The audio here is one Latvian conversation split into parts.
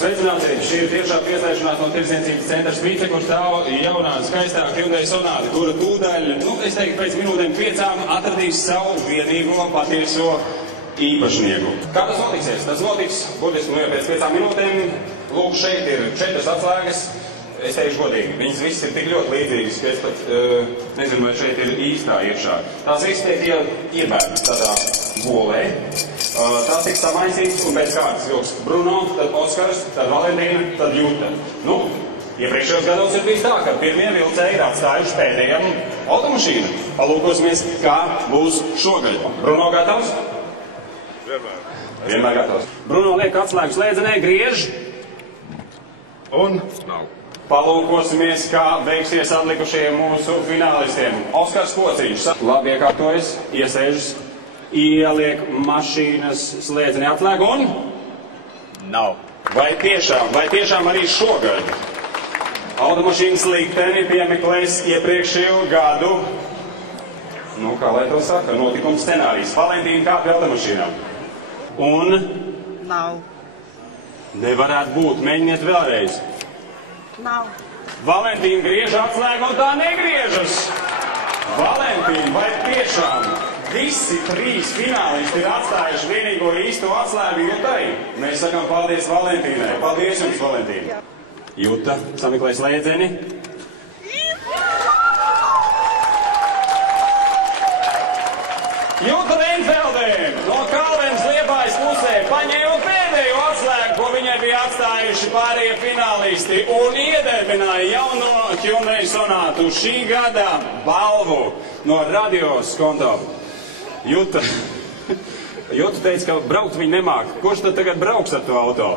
Sveicināti! Šī ir tiešā pieslēgšanās no Tirdzniecības centra Spīce, kur stāv jaunā, skaistā Hyundai Sonata, kura tūdaļ, es teiktu, pēc minūtēm 5 atradīs savu vienīgo patieso īpašnieku. Kā tas notiksies? Tas notiks, burtiski jau pēc 5 minūtēm. Lūk, šeit ir 4 atslēgas. Es teikšu godīgi, viņas visas ir tik ļoti līdzīgas, ka es pat nezinu, vai šeit ir īstā iekšā. Tās visas tiek iebērtas tādā bolē. Tās tiks samaisītas un pēc kārtas vilks Bruno, tad Oskars, tad Valentīna, tad Juta. Iepriekšējos gados ir bijis tā, ka pirmie vilcēji ir atstājuši pēdējiem automašīnu. Palūkosimies, kā būs šogad. Bruno gatavs? Vienmēr gatavs. Bruno liek atslēgu slēdzenē, griež. Un nav. Palūkosimies, kā veiksies atlikušajiem mūsu finālistiem. Oskars Kociņš labi iekārtojas, iesēžas, ieliek mašīnas slēdzeni atslēgu un... nav. Vai tiešām arī šogad automašīnas likteni piemeklēs iepriekšējo gadu, kā lai to saka, notikums scenārijs. Valentīna kāpj automašīnām. Un... nav. Nevarētu būt. Mēģiniet vēlreiz. Nav. Valentīna griež atslēgu un tā negriežas. Valentīna, vai tiešām visi 3 finālisti ir atstājuši vienīgo īsto atslēgu Jutai? Mēs sakām paldies Valentīnai. Paldies jums, Valentīna. Juta, sameklē slēdzeni. Juta Reinfeldē no Kalvenes Liepājas pusē paņēma pēdējo atslēgu, ko viņai bija atstājuši pārējie finālisti, un iedarbināja jauno Hyundai Sonatu šī gada balvu no Radios konto. Juta teica, ka braukt viņa nemāk. Kurš tad tagad brauks ar to auto?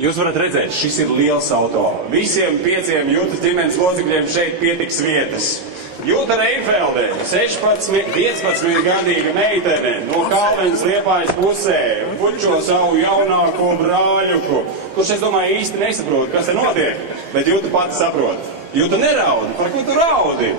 Jūs varat redzēt, šis ir liels auto. Visiem 5 Jutas ģimenes locekļiem šeit pietiks vietas. Juta Reinfeldē, 15-gadīga meitene no Kalvenes Liepājas pusē, bučo savu jaunāko brāļuku, kurš, es domāju, īsti nesaprot, kas te notiek, bet Juta pati saprot. Juta neraudi, par ko tu raudi?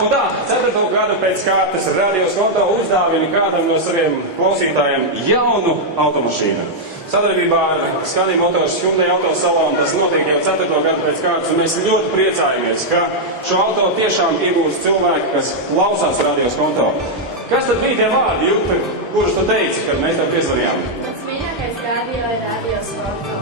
Un tā, 4. gadu pēc kārtas Radios konto uzdāvina kādam no saviem klausītājiem jaunu automašīnu. Sadarbībā ar Scania Motors Hyundai autosalonu tas notiek jau 4. gadu pēc kārtas, un mēs ļoti priecājamies, ka šo auto tiešām iegūst cilvēki, kas klausās Radios konto. Kas tad bija tie vārdi, Juta, kurus tu teici, kad mēs tev piezvanījām? Mans mīļākais radio ir Radios konto.